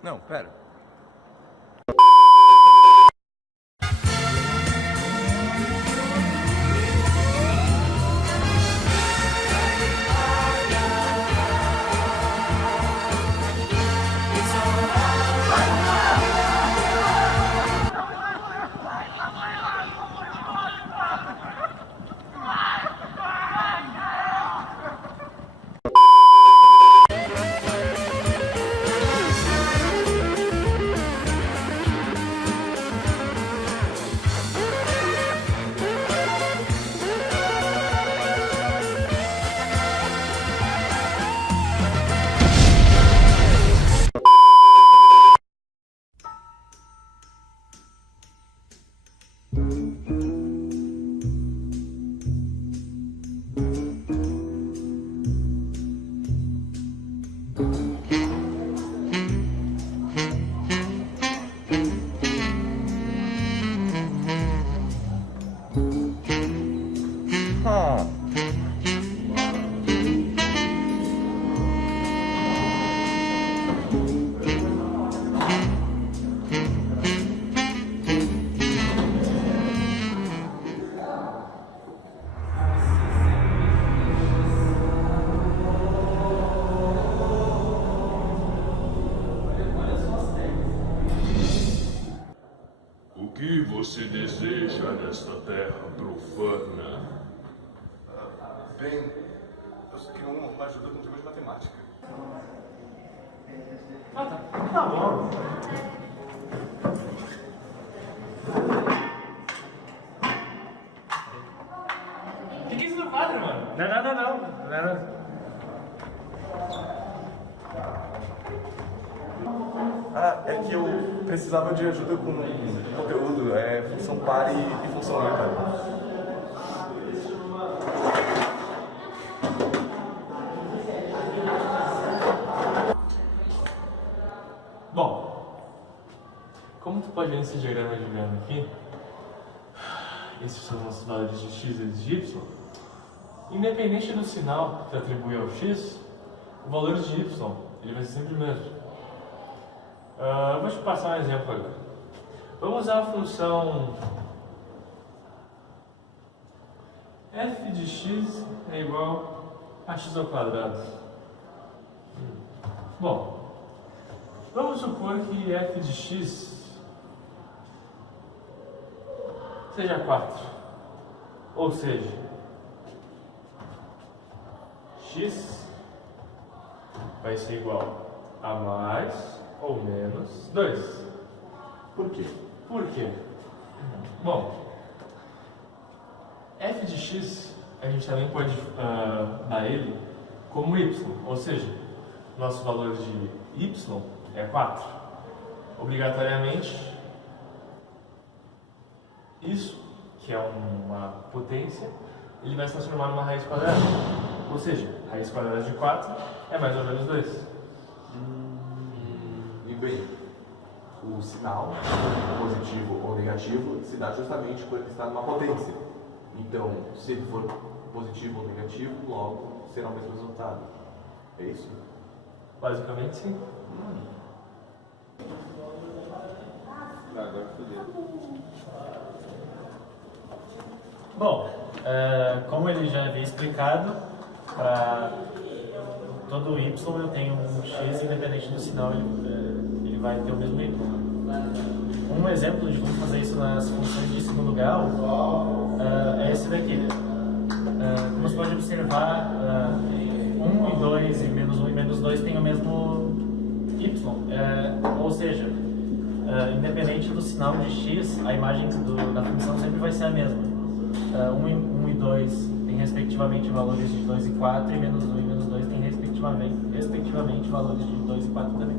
Não, pera. O que você deseja nesta terra profana? Bem, eu só queria uma ajuda com temas de matemática. Tá bom. O que é isso no quadro, mano? Não é nada não. Não é nada. Ah, é que eu precisava de ajuda com conteúdo, função par e função orbital. Bom, como tu pode ver nesse diagrama de Venn aqui, esses são os nossos valores de x e de y. Independente do sinal que tu atribui ao x, o valor de y ele vai ser sempre o mesmo. Vou te passar um exemplo agora. Vamos usar a função f de x é igual a x ao quadrado. Bom, vamos supor que f de x seja 4, ou seja, x vai ser igual a mais ou menos 2. Por quê? Por quê? Bom, f de x a gente também pode dar ele como y, ou seja, nosso valor de y é 4. Obrigatoriamente, isso, que é uma potência, ele vai se transformar numa raiz quadrada. Ou seja, raiz quadrada de 4 é mais ou menos 2. E bem, o sinal, positivo ou negativo, se dá justamente por ele estar numa potência. Então, se ele for positivo ou negativo, logo será o mesmo resultado. É isso? Basicamente, sim. Agora fodeu. Bom, como ele já havia explicado, para todo y eu tenho um x, independente do sinal, ele vai ter o mesmo y. Um exemplo de como fazer isso nas funções de segundo grau é esse daqui. observar 1 e 2 e menos 1 e menos 2 tem o mesmo y, ou seja, independente do sinal de x, a imagem da função sempre vai ser a mesma. 1 e 2 tem respectivamente valores de 2 e 4, e menos 1 e menos 2 tem respectivamente valores de 2 e 4 também.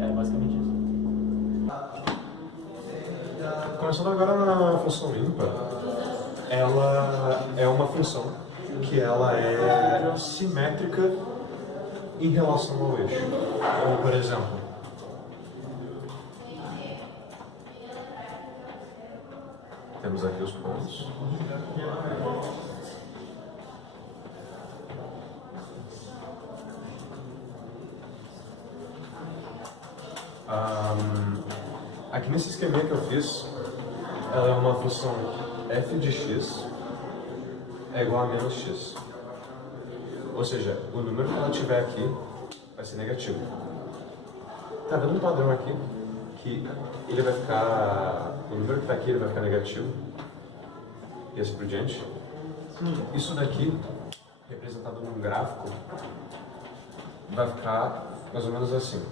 É basicamente isso. Começando agora na função ímpar, ela é uma função que ela é simétrica em relação ao eixo. Ou, por exemplo, temos aqui os pontos. Aqui nesse esquema que eu fiz, ela é uma função f de x é igual a menos x. Ou seja, o número que ela tiver aqui vai ser negativo. Tá vendo um padrão aqui? Que ele vai ficar... O número que está aqui ele vai ficar negativo. E assim por diante. Isso daqui, representado num gráfico, vai ficar mais ou menos assim.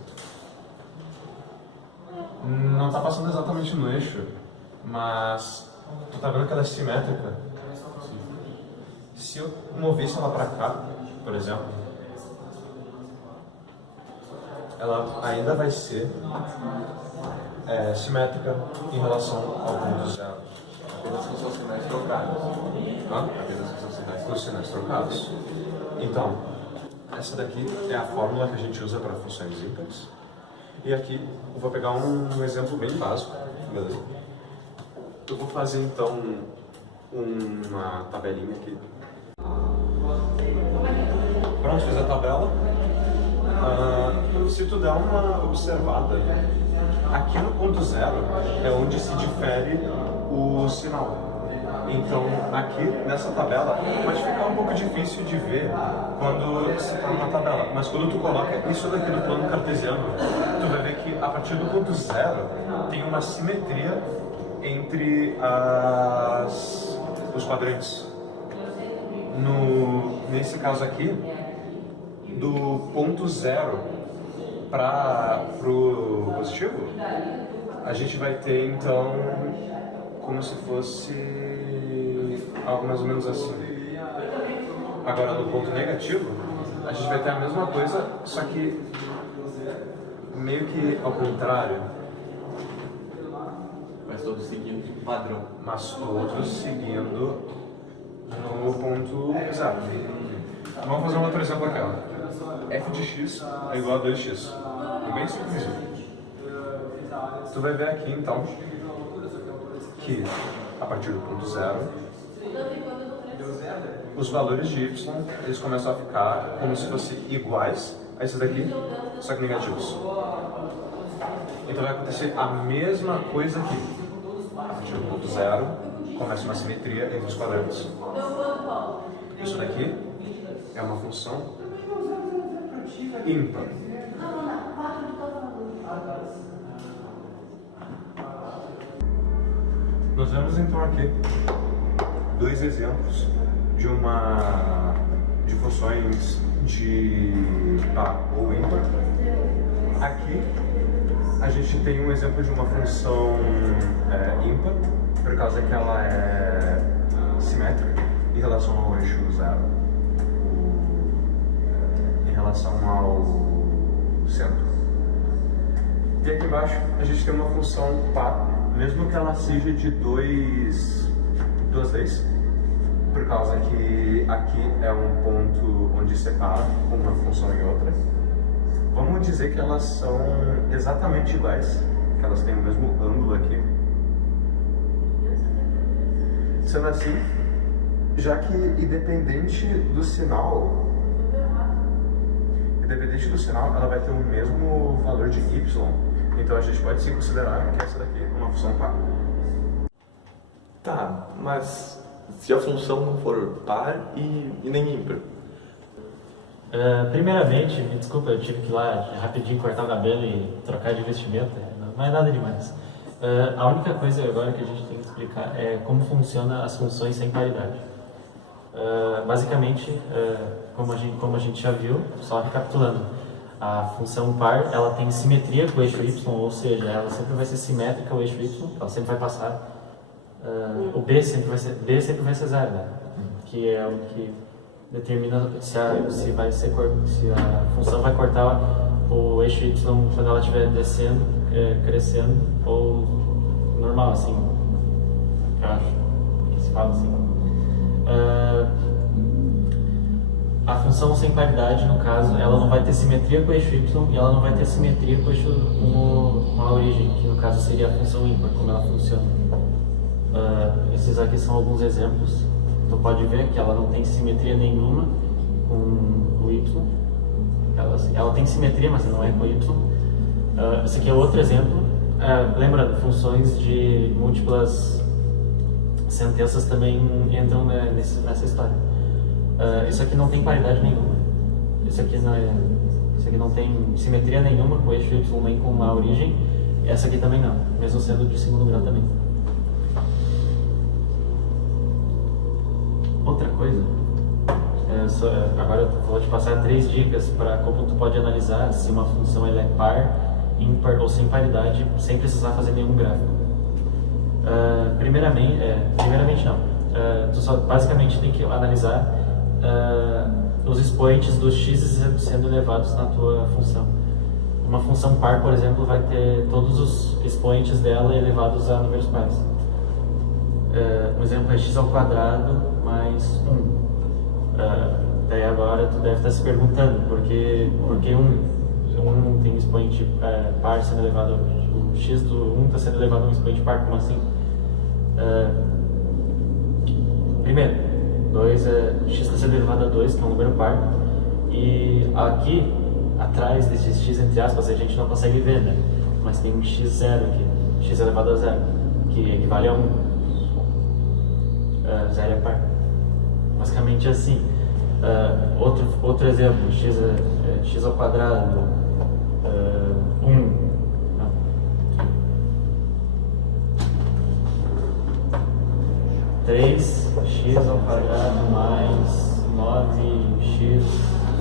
Não está passando exatamente no eixo, mas tu tá vendo que ela é simétrica? Se eu movesse ela para cá, por exemplo, ela ainda vai ser simétrica em relação ao ponto zero. Apenas com seus sinais trocados. Apenas com seus sinais trocados. Então, essa daqui é a fórmula que a gente usa para funções ímpares. E aqui eu vou pegar um exemplo bem básico, beleza? Eu vou fazer então uma tabelinha aqui. Pronto, fiz a tabela. Se tu der uma observada, aqui no ponto zero é onde se difere o sinal. Então, aqui nessa tabela pode ficar um pouco difícil de ver quando você está numa tabela, mas quando tu coloca isso daqui no plano cartesiano, tu vai ver que a partir do ponto zero tem uma simetria entre os quadrantes. Nesse caso aqui, do ponto zero para o positivo, a gente vai ter então como se fosse algo mais ou menos assim. Agora no ponto negativo, a gente vai ter a mesma coisa, só que meio que ao contrário. Mas todos seguindo um padrão. Mas todos seguindo no ponto zero. Vamos fazer um outro exemplo aqui, ó. F de x é igual a 2x. É bem simples. Tu vai ver aqui então que a partir do ponto zero os valores de y eles começam a ficar como se fossem iguais a esse daqui, só que negativos. Então vai acontecer a mesma coisa aqui. A partir do ponto zero começa uma simetria entre os quadrantes. Isso daqui é uma função ímpar. Nós vemos então aqui dois exemplos de funções de par ou ímpar. Aqui a gente tem um exemplo de uma função ímpar, por causa que ela é simétrica em relação ao eixo zero, em relação ao centro. E aqui embaixo a gente tem uma função par, mesmo que ela seja de duas leis, por causa que aqui é um ponto onde separa uma função e outra. Vamos dizer que elas são exatamente iguais, que elas têm o mesmo ângulo aqui. Sendo assim, já que independente do sinal, ela vai ter o mesmo valor de y, então a gente pode se considerar que essa daqui é uma função par. Tá, mas se a função não for par e nem ímpar? Primeiramente, me desculpa, eu tive que ir lá rapidinho cortar o cabelo e trocar de vestimenta, não é nada demais. A única coisa agora que a gente tem que explicar é como funcionam as funções sem paridade. Basicamente, como a gente já viu, só recapitulando, a função par ela tem simetria com o eixo y, ou seja, ela sempre vai ser simétrica ao eixo y, ela sempre vai passar. O b sempre vai ser zero, né? Que é o que determina se a função vai cortar o eixo y quando ela estiver descendo, crescendo, ou normal, assim, eu acho que se fala assim. A função sem paridade, no caso, ela não vai ter simetria com o eixo y e ela não vai ter simetria com o eixo com a origem, que no caso seria a função ímpar, como ela funciona. Esses aqui são alguns exemplos. Tu pode ver que ela não tem simetria nenhuma com o y. Ela tem simetria, mas não é com o y. Esse aqui é outro exemplo. Lembrando, funções de múltiplas sentenças também entram nessa história. Isso aqui não tem paridade nenhuma. Isso aqui não tem simetria nenhuma com o eixo y nem com a origem. Essa aqui também não, mesmo sendo de segundo grau também. Outra coisa, agora eu vou te passar 3 dicas para como tu pode analisar se uma função ela é par, ímpar ou sem paridade, sem precisar fazer nenhum gráfico. Primeiramente não. Tu só basicamente tem que analisar os expoentes dos x sendo elevados na tua função. Uma função par, por exemplo, vai ter todos os expoentes dela elevados a números pares. Um exemplo é x² mais 1. Daí agora tu deve estar se perguntando por que 1 tem um expoente par sendo elevado, o x do 1 está sendo elevado a um expoente par, como assim? Primeiro, 2 x está sendo elevado a 2, que é um número par, e aqui atrás desse x entre aspas a gente não consegue ver, né? Mas tem um x0 aqui, x elevado a 0, que equivale a 1. 0 é par. Basicamente assim. Outro exemplo, x² 1. 3x² mais 9x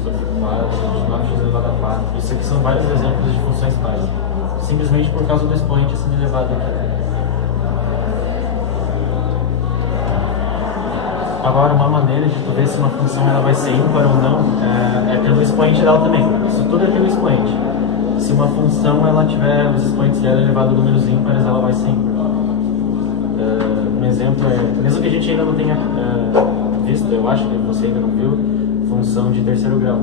sobre 4, 9x elevado a 4. Isso aqui são vários exemplos de funções pares. Simplesmente por causa do expoente sendo elevado aqui. Agora, uma maneira de tu ver se uma função ela vai ser ímpar ou não é pelo expoente dela também. Isso tudo é pelo expoente. Se uma função ela tiver os expoentes dela elevados a números ímpares, ela vai ser ímpar. Um exemplo é, mesmo que a gente ainda não tenha visto, eu acho que você ainda não viu, função de terceiro grau.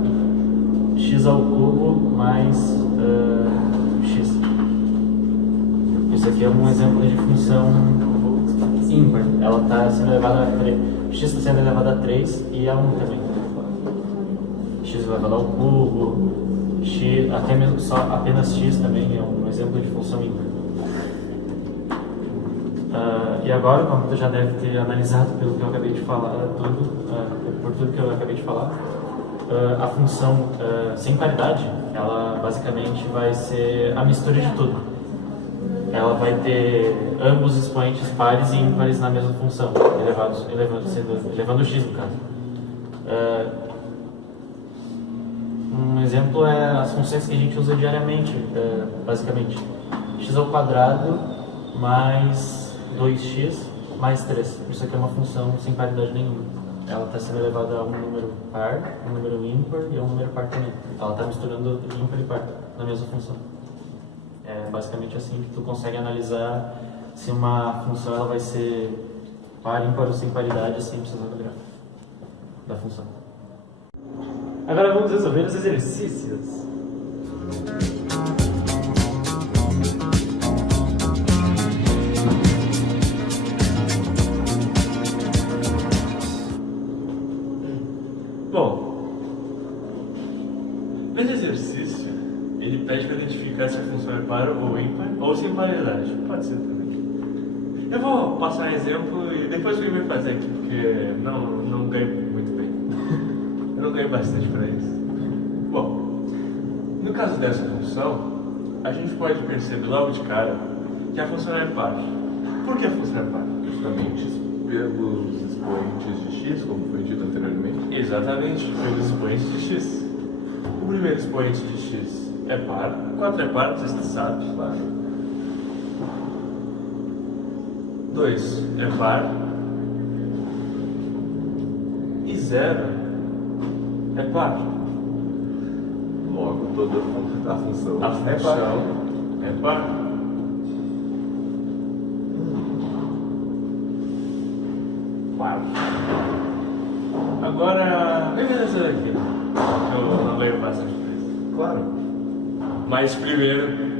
x² mais x. Isso aqui é um exemplo de função ímpar. Ela está sendo elevada a 3. X está sendo elevado a 3 e a 1 também. X elevado ao cubo, x, até mesmo apenas x também é um exemplo de função ímpar. E agora, como tu já deve ter analisado pelo que eu acabei de falar, por tudo que eu acabei de falar, a função sem paridade, ela basicamente vai ser a mistura de tudo. Ela vai ter ambos expoentes pares e ímpares na mesma função, elevando o x no caso. Um exemplo é as funções que a gente usa diariamente, basicamente. x² mais 2x mais 3. Isso aqui é uma função sem paridade nenhuma. Ela está sendo elevada a um número par, um número ímpar e a um número par também. Ela está misturando ímpar e par na mesma função. É basicamente assim que tu consegue analisar se uma função ela vai ser par, ímpar ou sem paridade sem precisar do gráfico da função. Agora vamos resolver os exercícios. Bom, nesse exercício, ele pede para identificar se a função é par ou ímpar ou sem paridade. Pode ser também. Eu vou passar um exemplo e depois eu vou fazer aqui, porque não ganho muito bem. Eu não ganho bastante para isso. Bom, no caso dessa função, a gente pode perceber logo de cara que a função é par. Por que a função é par? Justamente pelos expoentes de x, como foi dito anteriormente? Exatamente, pelos expoentes de x. O primeiro expoente de x é par, 4 é par, você sabe. Claro. 2 é par. E 0 é par. Logo, toda a função A é par. função é par. Par. Agora, lembra dessa daqui, que eu não leio bastante coisa. Claro. Mas primeiro,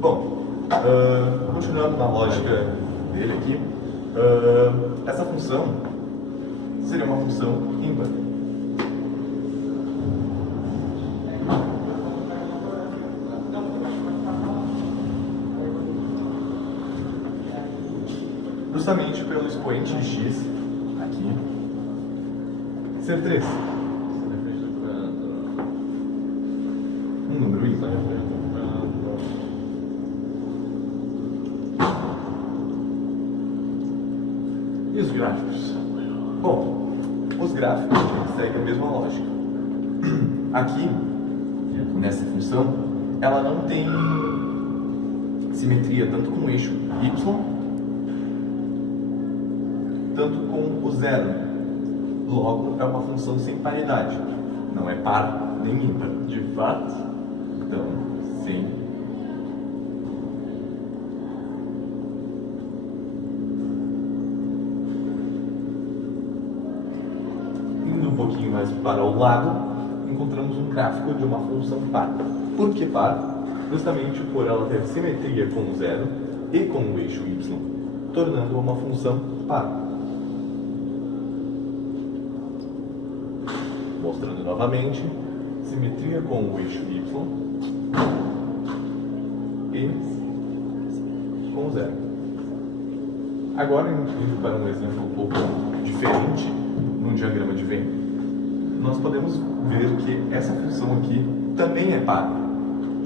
Bom, continuando na lógica dele aqui, essa função seria uma função ímpar. Justamente pelo expoente de x, aqui, ser 3. Um número ímpar. E os gráficos? Bom, os gráficos seguem a mesma lógica. Aqui, nessa função, ela não tem simetria tanto com o eixo y, tanto com o zero. Logo, é uma função sem paridade. Não é par nem ímpar. de fato, Então, sim. Indo um pouquinho mais para o lado, encontramos um gráfico de uma função par. Por que par? Justamente por ela ter simetria com o zero e com o eixo y, tornando uma função par. Mostrando novamente, simetria com o eixo y e com o zero. Agora, indo para um exemplo um pouco diferente, num diagrama de Venn, nós podemos ver que essa função aqui também é par,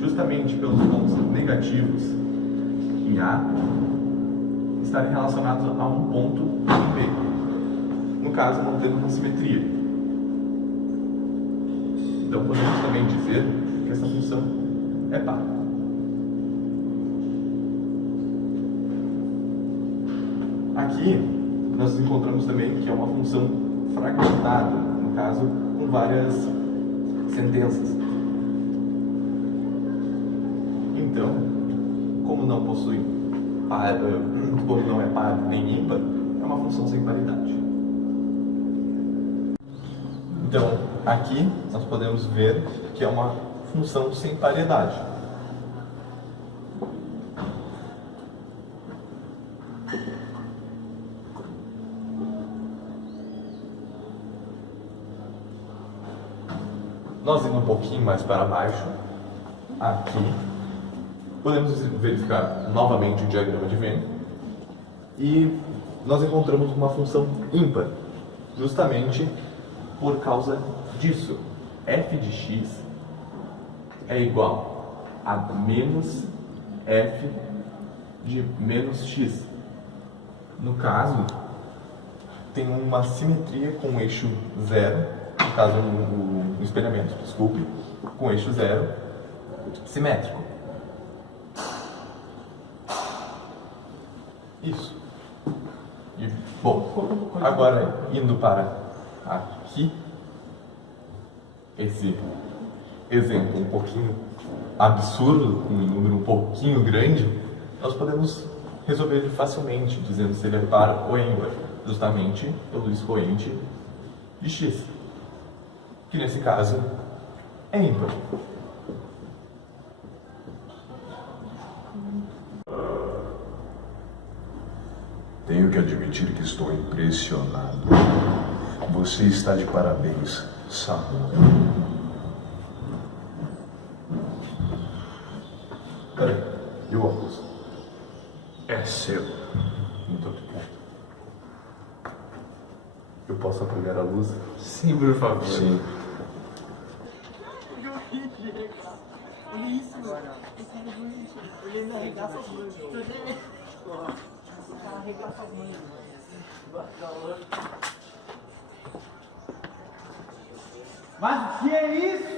justamente pelos pontos negativos em A estarem relacionados a um ponto em B. No caso, não tendo uma simetria. Então, podemos também dizer que essa função é par. Aqui, nós encontramos também que é uma função fragmentada, no caso, com várias sentenças. Então, como não possui par, como não é par nem ímpar, é uma função sem paridade. Então, aqui nós podemos ver que é uma função sem paridade. Nós indo um pouquinho mais para baixo, aqui, podemos verificar novamente o diagrama de Venn e nós encontramos uma função ímpar, justamente por causa disso. F de x é igual a menos f de menos x. No caso, tem uma simetria com o eixo zero, no caso o espelhamento, desculpe, com o eixo zero simétrico. Isso. E, bom, agora indo para aqui, esse exemplo um pouquinho absurdo, com um número um pouquinho grande, nós podemos resolver ele facilmente, dizendo se ele é par ou ímpar, justamente pelo expoente de x, que nesse caso é ímpar. Tenho que admitir que estou impressionado. Você está de parabéns, Samuel. Peraí, e o óculos? É seu. Muito obrigado. Eu posso apagar a luz? sim, por favor. Sim. Olha isso, mano. Esse cara é doente. Ele ainda arregaça as mãos. O cara arregaça as mãos, mano. Mas o que é isso?